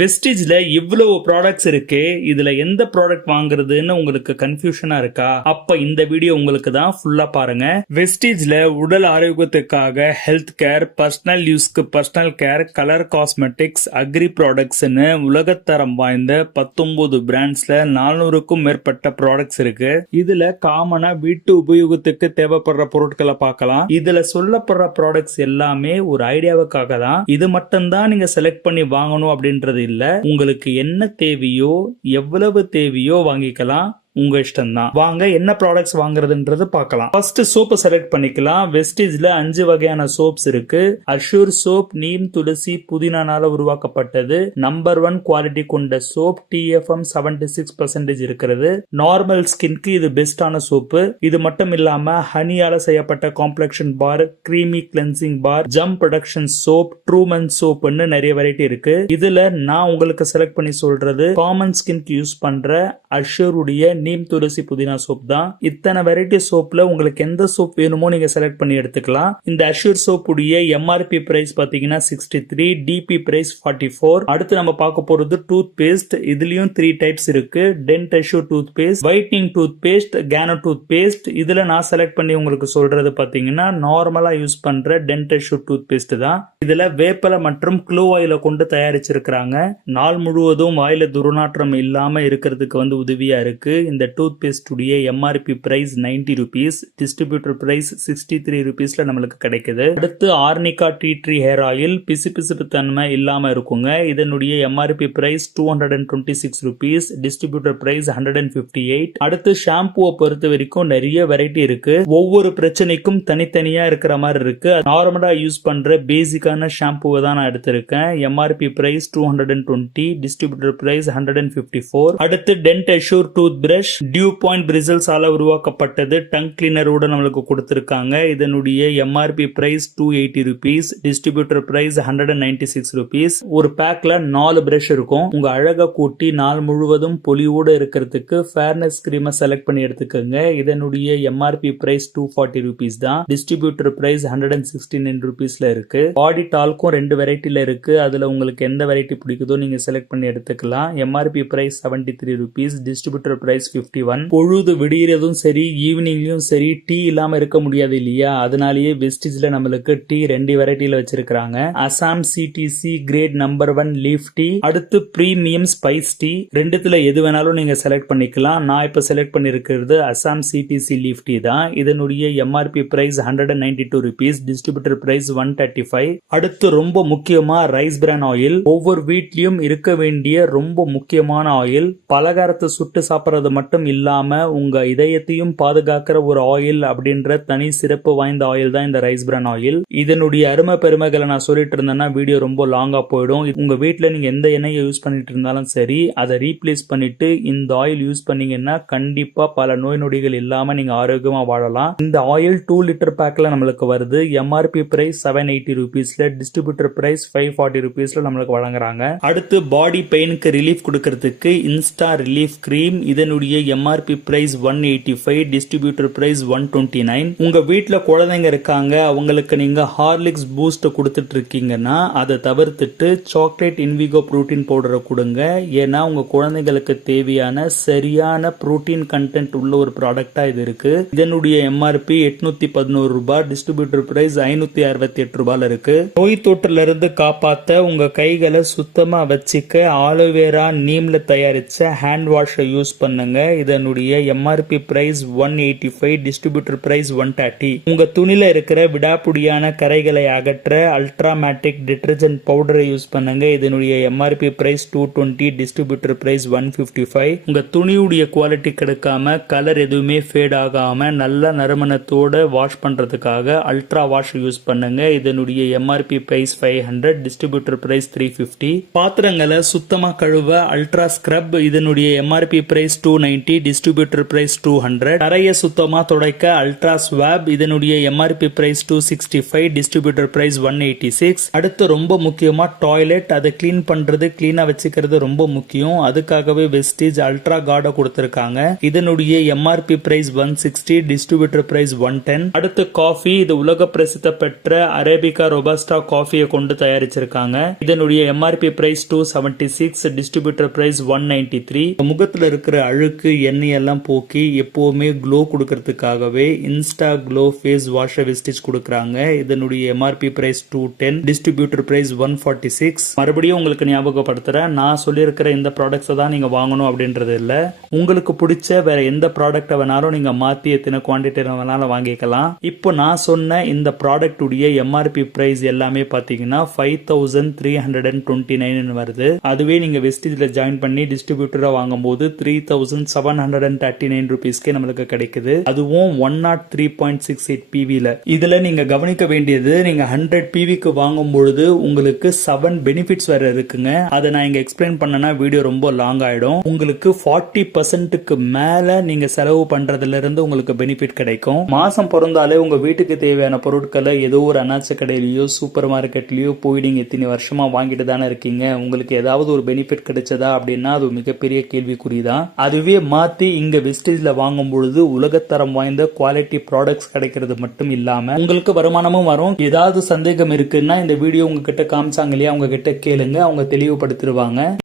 வெஸ்டிஜ்ல இவ்வளவு ப்ராடக்ட்ஸ் இருக்கு, இதுல எந்த ப்ராடக்ட் வாங்குறதுன்னு உங்களுக்கு கன்ஃபியூஷனா இருக்கா? அப்ப இந்த வீடியோ உங்களுக்கு தான், ஃபுல்லா பாருங்க. வெஸ்டிஜ்ல உடல் ஆரோக்கியத்துக்காக ஹெல்த் கேர், பர்சனல் யூஸ்க்கு personal care, colour cosmetics, agri ப்ராடக்ட்ஸ்னு உலகத்தரம் வாய்ந்த 19 பிராண்ட்ஸ்ல 400க்கும் மேற்பட்ட ப்ராடக்ட்ஸ் இருக்கு. இதுல காமனா வீட்டு உபயோகத்துக்கு தேவைப்படுற பொருட்களை பார்க்கலாம். இதுல சொல்லப்படுற ப்ராடக்ட்ஸ் எல்லாமே ஒரு ஐடியாவுக்காக தான். இது மட்டும் தான் நீங்க செலக்ட் பண்ணி வாங்கணும் அப்படின்றது இல்ல. உங்களுக்கு என்ன தேவையோ, எவ்வளவு தேவையோ வாங்கிக்கலாம். உங்க இஷ்டம் தான். வாங்க என்ன ப்ராடக்ட்ஸ் வாங்குறதுன்றது பார்க்கலாம். ஃபர்ஸ்ட் சோப் செலக்ட் பண்ணிக்கலாம். வெஸ்டிஜ்ல 5 வகையான சோப்ஸ் இருக்கு. அஷ்யூர் சோப் நீம், துளசி, புதினானால உருவாக்கப்பட்டது. நம்பர் 1 குவாலிட்டி கொண்ட சோப். TFM 76% இருக்கிறது. நார்மல் ஸ்கின்க்கு இது பெஸ்டான சோப்பு. இது மட்டும் இல்லாம ஹனியால செய்யப்பட்ட காம்ப்ளெக்ஷன் பார், கிரீமி கிளென்சிங் பார், ஜம் ப்ரொடக்ஷன் சோப், ட்ரூமன் சோப்னு நிறைய வெரைட்டி இருக்கு. இதுல நான் உங்களுக்கு செலக்ட் பண்ணி சொல்றது காமன் ஸ்கின்க்கு யூஸ் பண்ற அஷ்யூர் உடைய நீம், துளசி, புதினா சோப் தான். இத்தனை வெரைட்டி சோப்ல உங்களுக்கு எந்த சோப் வேணுமோ நீங்க செலக்ட் பண்ணி எடுத்துக்கலாம். இந்த அஷ்யூர் சோப் உடைய MRP பிரைஸ் பாத்தீங்கன்னா 63, DP பிரைஸ் 44. அடுத்து நம்ம பார்க்க போறது டூத் பேஸ்ட். இதுலயும் 3 டைப்ஸ் இருக்கு. Dent Assure tooth paste, whitening tooth paste, கேனோ டூத் பேஸ்ட். இதுல நான் செலக்ட் பண்ணி உங்களுக்கு சொல்றது பாத்தீங்கன்னா நார்மலா யூஸ் பண்ற டென்ட் அஷ்யூர் டூத் பேஸ்ட் தான். இதுல வேப்பலை மற்றும் க்ளோ ஆயில கொண்டு தயாரிச்சிருக்காங்க. நாள் முழுவதும் வாயில துர்நாற்றம் இல்லாம இருக்கிறதுக்கு உதவியா இருக்கு. இந்த டூத் பேஸ்ட் உடைய MRP price 90 rupees, distributor price 63 rupeesல நம்மளுக்கு கிடைக்குது. அடுத்து arnica tea tree hair oil, பிசுபிசுப்பு தன்மை இல்லாம இருக்குங்க. இதனுடைய MRP price 226 rupees, distributor price 158. அடுத்து ஷாம்புவை பொறுத்த வரைக்கும் நிறைய வெரைட்டி இருக்கு. ஒவ்வொரு பிரச்சனைக்கும் தனித்தனியா இருக்கிற மாதிரி இருக்கு. நார்மலா யூஸ் பண்ற பேசிக்கான ஷாம்புவை தான் நான் எடுத்திருக்கேன். MRP price 220, distributor price 154. அடுத்து Dent Assure tooth brush, dew point bristles ஆல உருவாக்கப்பட்டது. டங் கிளீனரோட நம்மளுக்கு கொடுத்திருக்காங்க. இதனுடைய MRP price 280 rupees, distributor price 196 rupees. ஒரு பேக்ல 4 பிரஷ் இருக்கும். உங்க அழகை கூட்டி நாள் முழுவதும் பொலிவோட இருக்கிறதுக்கு ஃபேர்னஸ் கிரீமை செலக்ட் பண்ணி எடுத்துக்கோங்க. இதனுடைய MRP பிரைஸ் 240 rupees தான். டிஸ்ட்ரிபியூட்டர் பிரைஸ் 169 rupeesல இருக்கு. பாடி டால்க்கும் 2 வெரைட்டில இருக்கு. அதுல உங்களுக்கு எந்த வெரைட்டி பிடிக்குதோ நீங்க செலக்ட் பண்ணி எடுத்துக்கலாம். MRP price 73 rupees, distributor price 51. பொழுது விடியறதும் சரி, ஈவினிங்லயும் சரி, டீ இல்லாம இருக்க முடியாது இல்லையா? அதனாலேயே வெஸ்டிஜ்ல நம்மளுக்கு டீ 2 வெரைட்டில வச்சிருக்காங்க. Assam CTC grade number 1 leaf tea, அடுத்து பிரீமியம் ஸ்பைஸ் டீ. ரெண்டுத்துல எது வேணாலும் நீங்க செலக்ட் பண்ணிக்கலாம். நான் இப்ப செலக்ட் பண்ணிருக்கிறது அசாம் CTC லீஃப் டீ தான். இதனுடைய MRP price 192 rupees, distributor price 135. அடுத்து ரொம்ப முக்கியமா ரைஸ் பிரான் ஆயில். ஒவ்வொரு வீட்லயும் இருக்க வேண்டிய ரொம்ப முக்கியமான ஆயில். பலகாரத்தை சுட்டு சாப்பிடுறது மட்டும் இல்லாம உங்க இதயத்தையும் பாதுகாக்கிற ஒரு ஆயில் அப்படின்ற தனி சிறப்பு வாய்ந்த ஆயில் தான் இந்த ரைஸ் பிரான் ஆயில். இதனுடைய அருமை பெருமைகளை நான் சொல்லிட்டு இருந்தேன்னா வீடியோ ரொம்ப லாங்கா போயிடும். உங்க வீட்டுல நீங்க எந்த எண்ணெயை யூஸ் பண்ணிட்டு இருந்தாலும் சரி, அதை ரீப்ளேஸ் பண்ணிட்டு இந்த ஆயில் யூஸ் பண்ணீங்கன்னா கண்டிப்பா பல நோய் நொடிகள் இல்லாம நீங்க ஆரோக்கியமா வாழலாம். இந்த ஆயில் 2 லிட்டர் பேக்ல நம்மளுக்கு வருது. MRP பிரைஸ் 780 rupeesல, டிஸ்ட்ரிபியூட்டர் பிரைஸ் 540 rupeesல நம்மளுக்கு வழங்குறாங்க. அடுத்து பாடி பெயினுக்கு ரிலீஃப் கொடுக்கறதுக்கு இன்ஸ்டா ரிலீஃப் கிரீம். இதனுடைய MRP பிரைஸ் 185, டிஸ்ட்ரிபியூட்டர் பிரைஸ் 129. உங்க வீட்ல குழந்தைங்க இருக்காங்க, அவங்களுக்கு நீங்க ஹார்லிக்ஸ் பூஸ்ட் கொடுத்துட்டு இருக்கீங்கன்னா அதை தவிர்த்துட்டு சாக்லேட் இன்விகோ புரோட்டீன் பவுடரை கொடுங்க. ஏன்னா உங்க குழந்தைங்களுக்கு தேவையான சரியான புரோட்டீன் கண்டென்ட் உள்ள ஒரு ப்ராடக்டா இது இருக்கு. இதனுடைய MRP 811 ரூபாய், டிஸ்ட்ரிபியூட்டர் பிரைஸ் 568 ரூபாயில இருக்கு. நோய் தொற்றுல இருந்து காப்பாத்த உங்க கைகளை சுத்தமா வச்சுக்க ஆலோவேரா நீம்ல தயாரிச்ச ஹேண்ட் வாஷை யூஸ் பண்ணுங்க. இதனுடைய MRP பிரைஸ் 185, டிஸ்ட்ரிபியூட்டர் பிரைஸ் 130. உங்க துணில இருக்கிற விடாப்புடியான கரைகளை அகற்ற அல்ட்ராமேட்டிக் டிடர்ஜென்ட் பவுடரை யூஸ் பண்ணுங்க. இதனுடைய MRP பிரைஸ் 220, டிஸ்ட்ரிபியூட்டர் பிரைஸ் 155. உங்க துணியுடைய குவாலிட்டி கெடுக்காம, கலர் எதுவுமே ஃபேட் ஆகாம நல்ல நறுமணத்தோட வாஷ் பண்றதுக்காக அல்ட்ரா வாஷ் யூஸ் பண்ணுங்க. இதனுடைய MRP பிரைஸ் 500, டிஸ்ட்ரிபியூட்டர் பிரைஸ் 350. பாத்திரங்களை சுத்தமா கழுவ அல்ட்ரா ஸ்க்ரப். இதனுடைய MRP பிரைஸ் 290. 290, distributor price 200. தரைய சுத்தமா துடைக்க அல்ட்ரா ஸ்வாப், இதனுடைய எம்ஆர்பி பிரைஸ் 265, டிஸ்ட்ரிபியூட்டர் பிரைஸ் 186. அடுத்து ரொம்ப முக்கியமா டாய்லெட், அதை கிளீன் பண்றது கிளீனா வச்சுக்கிறது ரொம்ப முக்கியம். அதுக்காகவே வெஸ்டீஜ் அல்ட்ரா கார்டை கொடுத்திருக்காங்க. இதனுடைய எம்ஆர்பி பிரைஸ் 160, டிஸ்ட்ரிபியூட்டர் பிரைஸ் 110. அடுத்து காஃபி, இது உலக பிரசித்த பெற்ற அரேபிகா ரொபஸ்டா காஃபியை கொண்டு தயாரிச்சிருக்காங்க. இதனுடைய எம்ஆர்பி பிரைஸ் 276, டிஸ்ட்ரிபியூட்டர் பிரைஸ் 193. முகத்துல இருக்கிற அழுக்கு எண்ணெய் எல்லாம் போக்கி எப்பவுமே க்ளோ கொடுக்கறதுக்காகவே insta glow face wash wastage கொடுக்கறாங்க. இதனுடைய எம்ஆர்பி பிரைஸ் 210, டிஸ்ட்ரிபியூட்டர் பிரைஸ் 146. மறுபடியும் உங்களுக்கு ஞாபகப்படுத்துறேன், நான் சொல்லியிருக்கிற இந்த ப்ராடக்ட்ஸை தான் நீங்க வாங்கணும் அப்படின்றது இல்ல. உங்களுக்கு பிடிச்ச வேற எந்த ப்ராடக்ட்டை வேணாலும் நீங்க மாத்தி எத்தனை குவான்டிட்டி வேணாலும் வாங்கிக்கலாம். இப்போ நான் சொன்ன இந்த ப்ராடக்ட் உடைய எம்ஆர்பி பிரைஸ் எல்லாமே பாத்தீங்கன்னா 5329 வருது. அதுவே நீங்க வெஸ்டேஜ்ல ஜாயின் பண்ணி டிஸ்ட்ரிபியூட்டரா வாங்கும்போது 3739 ரூபீஸ்க்கே நம்மளுக்கு கிடைக்குது. அதுவும் 103.68 PVல. இதுல நீங்க கவனிக்க வேண்டியது, நீங்க 100 PVக்கு வாங்கும் பொழுது உங்களுக்கு 7 பெனிஃபிட்ஸ் வேற இருக்குங்க. அதை நான் இங்க எக்ஸ்பிளைன் பண்ணனா வீடியோ ரொம்ப லாங் ஆயிடும். உங்களுக்கு 40%க்கு மேல நீங்க செலவு பண்றதுல இருந்து உங்களுக்கு பெனிஃபிட் கிடைக்கும். மாசம் பிறந்தாலே உங்க வீட்டுக்கு தேவையான பொருட்களை ஏதோ ஒரு அனாச்ச கடையிலயோ சூப்பர் மார்க்கெட்லயோ போய் நீங்க இத்தனை வருஷமா வாங்கிட்டு தானே இருக்கீங்க. உங்களுக்கு ஏதாவது ஒரு பெனிஃபிட் கிடைச்சதா அப்படின்னா அது மிகப்பெரிய கேள்விக்குறிதான். அதுவே மாத்தி இங்க வெஸ்டேஜ்ல வாங்கும் பொழுது உலகத்தரம் வாய்ந்த குவாலிட்டி ப்ராடக்ட்ஸ் கிடைக்கிறது மட்டும் இல்லாம உங்களுக்கு வருமானமும் வரும். ஏதாவது சந்தேகம் இருக்குன்னா இந்த வீடியோ உங்ககிட்ட காமிச்சாங்க இல்லையா, அவங்க கிட்ட கேளுங்க, அவங்க தெளிவுபடுத்திடுவாங்க.